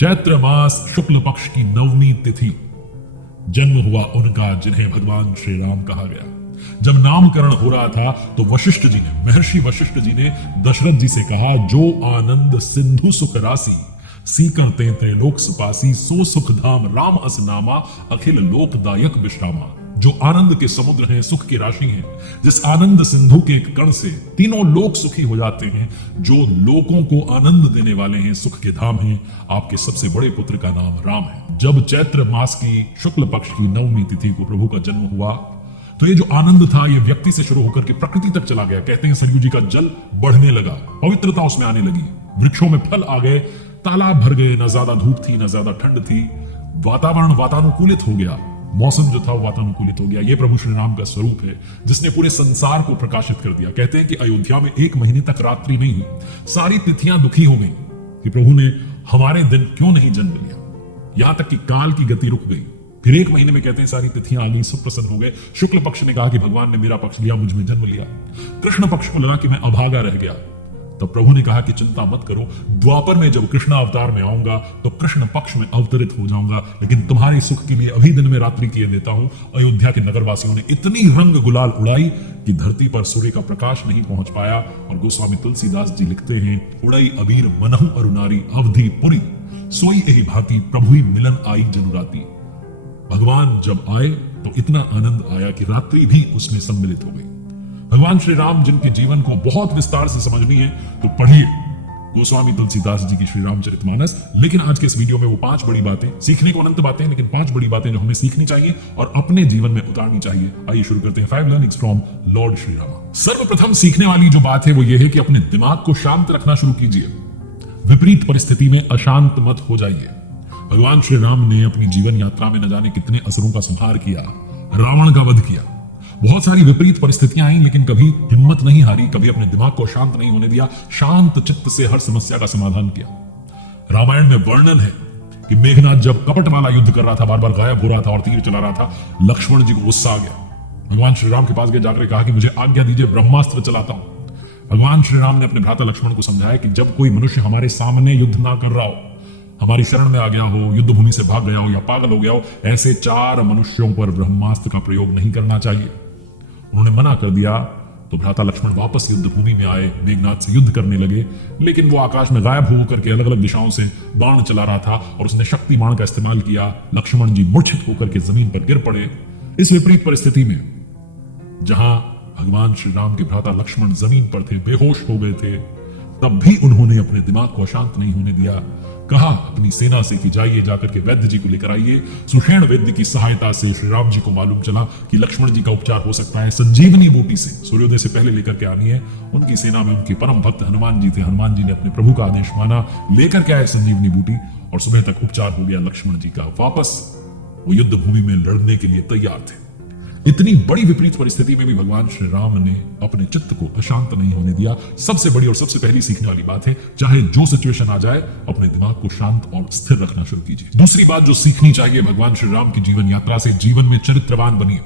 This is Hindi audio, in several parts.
चैत्र मास शुक्ल पक्ष की नवमी तिथि जन्म हुआ उनका जिन्हें भगवान श्री राम कहा गया। जब नामकरण हो रहा था तो वशिष्ठ जी ने, महर्षि वशिष्ठ जी ने दशरथ जी से कहा, जो आनंद सिंधु सुख राशि सीकर ते त्रैलोक सपासी, सो सुख धाम राम अस नामा, अखिल लोकदायक विश्रामा। जो आनंद के समुद्र हैं, सुख की राशि हैं, जिस आनंद सिंधु के एक कण से तीनों लोक सुखी हो जाते हैं, जो लोगों को आनंद देने वाले हैं, सुख के धाम हैं, आपके सबसे बड़े पुत्र का नाम राम है। जब चैत्र मास की शुक्ल पक्ष की नवमी तिथि को प्रभु का जन्म हुआ तो ये जो आनंद था ये व्यक्ति से शुरू होकर के प्रकृति तक चला गया। कहते हैं सरयू जी का जल बढ़ने लगा, पवित्रता उसमें आने लगी, वृक्षों में फल आ गए, तालाब भर गए, न ज्यादा धूप थी न ज्यादा ठंड थी, वातावरण वातानुकूलित हो गया, मौसम जो था वो वातानुकूलित हो गया। ये प्रभु श्री राम का स्वरूप है जिसने पूरे संसार को प्रकाशित कर दिया। कहते हैं कि अयोध्या में 1 महीने तक रात्रि नहीं हुई, सारी तिथियां दुखी हो गई कि प्रभु ने हमारे दिन क्यों नहीं जन्म लिया, यहां तक कि काल की गति रुक गई। फिर 1 महीने में कहते हैं सारी तिथियां आ गई, सब प्रसन्न हो गए। शुक्ल पक्ष ने कहा कि भगवान ने मेरा पक्ष लिया, मुझ में जन्म लिया। कृष्ण पक्ष को लगा कि मैं अभागा रह गया, तब प्रभु ने कहा कि चिंता मत करो, द्वापर में जब कृष्ण अवतार में आऊंगा तो कृष्ण पक्ष में अवतरित हो जाऊंगा, लेकिन तुम्हारे सुख के लिए अभी दिन में रात्रि किए देता हूं। अयोध्या के नगरवासियों ने इतनी रंग गुलाल उड़ाई कि धरती पर सूर्य का प्रकाश नहीं पहुंच पाया। और गोस्वामी तुलसीदास जी लिखते हैं, उड़ई अबीर मनहु अरुनारी, अवधि पुरी सोई एहि भांति, प्रभु ही मिलन आई जनुराती। भगवान जब आए तो इतना आनंद आया कि रात्रि भी उसमें सम्मिलित हो गई। भगवान श्री राम जिनके जीवन को बहुत विस्तार से समझनी है तो पढ़िए गोस्वामी तुलसीदास जी की श्री रामचरितमानस। लेकिन आज के इस वीडियो में वो 5 बड़ी बातें, सीखने को अनंत बातें, लेकिन 5 बड़ी बातें जो हमें सीखनी चाहिए और अपने जीवन में उतारनी चाहिए। आइए शुरू करते हैं 5 learnings from Lord Shri Ram. सर्वप्रथम सीखने वाली जो बात है वो ये है कि अपने दिमाग को शांत रखना शुरू कीजिए, विपरीत परिस्थिति में अशांत मत हो जाइए। भगवान श्री राम ने अपनी जीवन यात्रा में न जाने कितने असुरों का संहार किया, रावण का वध किया, बहुत सारी विपरीत परिस्थितियां आई, लेकिन कभी हिम्मत नहीं हारी, कभी अपने दिमाग को शांत नहीं होने दिया, शांत चित्त से हर समस्या का समाधान किया। रामायण में वर्णन है कि मेघनाथ जब कपट वाला युद्ध कर रहा था, बार बार गायब हो रहा था और तीर चला रहा था, लक्ष्मण जी को गुस्सा आ गया। भगवान श्री राम के पास गए, जाकर कहा कि मुझे आज्ञा दीजिए, ब्रह्मास्त्र चलाता हूं। भगवान श्री राम ने अपने भ्राता लक्ष्मण को समझाया कि जब कोई मनुष्य हमारे सामने युद्ध ना कर रहा हो, हमारी शरण में आ गया हो, युद्ध भूमि से भाग गया हो या पागल हो गया हो, ऐसे 4 मनुष्यों पर ब्रह्मास्त्र का प्रयोग नहीं करना चाहिए। उन्होंने मना कर दिया तो भ्राता लक्ष्मण वापस युद्ध भूमि में आए, मेघनाथ से युद्ध करने लगे, लेकिन वो आकाश में गायब होकर के अलग अलग दिशाओं से बाण चला रहा था और उसने शक्ति बाण का इस्तेमाल किया। लक्ष्मण जी मूर्छित होकर के जमीन पर गिर पड़े। इस विपरीत परिस्थिति में जहां भगवान श्री राम के भ्राता लक्ष्मण जमीन पर थे, बेहोश हो गए थे, तब भी उन्होंने अपने दिमाग को अशांत नहीं होने दिया। कहा अपनी सेना से कि जाइए, जाकर के वैद्य जी को लेकर आइए। सुषेण वैद्य की सहायता से श्री राम जी को मालूम चला कि लक्ष्मण जी का उपचार हो सकता है। संजीवनी बूटी से सूर्योदय से पहले लेकर के आनी है। उनकी सेना में उनके परम भक्त हनुमान जी थे। हनुमान जी ने अपने प्रभु का आदेश माना, लेकर के आए संजीवनी बूटी और सुबह तक उपचार हो गया लक्ष्मण जी का। वापस वो युद्ध भूमि में लड़ने के लिए तैयार थे। इतनी बड़ी विपरीत परिस्थिति में भी भगवान श्री राम ने अपने चित्त को अशांत नहीं होने दिया। सबसे बड़ी और सबसे पहली सीखने वाली बात है, चाहे जो सिचुएशन आ जाए, अपने दिमाग को शांत और स्थिर रखना शुरू कीजिए। दूसरी बात जो सीखनी चाहिए भगवान श्री राम की जीवन यात्रा से, जीवन में चरित्रवान बनिए।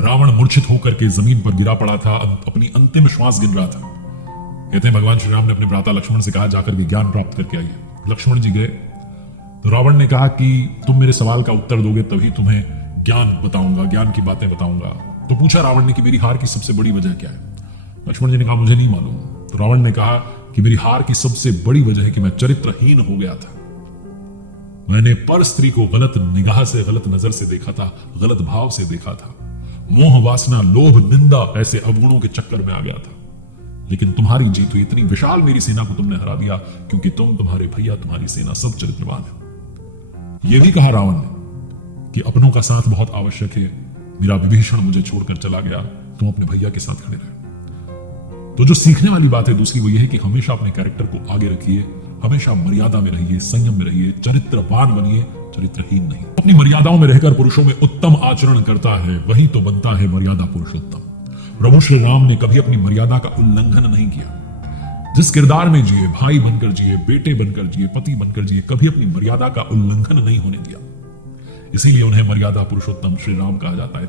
रावण मूर्छित होकर के जमीन पर गिरा पड़ा था, अपनी अंतिम श्वास गिन रहा था। कहते हैं भगवान श्री राम ने अपने भ्राता लक्ष्मण से कहा, जाकर के ज्ञान प्राप्त करके आइए। लक्ष्मण जी गए तो रावण ने कहा कि तुम मेरे सवाल का उत्तर दोगे तभी तुम्हें ज्ञान बताऊंगा, ज्ञान की बातें बताऊंगा। तो पूछा रावण ने कि मेरी हार की सबसे बड़ी वजह क्या है। लक्ष्मण जी ने कहा मुझे नहीं मालूम। तो रावण ने कहा कि मेरी हार की सबसे बड़ी वजह है कि मैं चरित्रहीन हो गया था। मैंने पर स्त्री को गलत निगाह से, गलत नजर से देखा था, गलत भाव से देखा था। मोह, वासना, लोभ, निंदा ऐसे अवगुणों के चक्कर में आ गया था। लेकिन तुम्हारी जीत हुई, इतनी विशाल मेरी सेना को तुमने हरा दिया क्योंकि तुम, तुम्हारे भैया, तुम्हारी सेना सब चरित्रवान है। यह भी कहा रावण ने कि अपनों का साथ बहुत आवश्यक है। मेरा विभीषण मुझे छोड़कर चला गया, तुम अपने भैया के साथ खड़े रहे। तो जो सीखने वाली बात है दूसरी वो ये है कि हमेशा अपने कैरेक्टर को आगे रखिए, हमेशा मर्यादा में रहिए, संयम में रहिए, चरित्रवान बनिए, चरित्रहीन नहीं। अपनी मर्यादाओं में रहकर पुरुषों में उत्तम आचरण करता है, वही तो बनता है मर्यादा पुरुषोत्तम। प्रभु श्री राम ने कभी अपनी मर्यादा का उल्लंघन नहीं किया। जिस किरदार में जिए, भाई बनकर जिए, बेटे बनकर जिए, पति बनकर जिए, कभी अपनी मर्यादा का उल्लंघन नहीं होने दिया। इसीलिए उन्हें मर्यादा पुरुषोत्तम श्री राम कहा जाता है।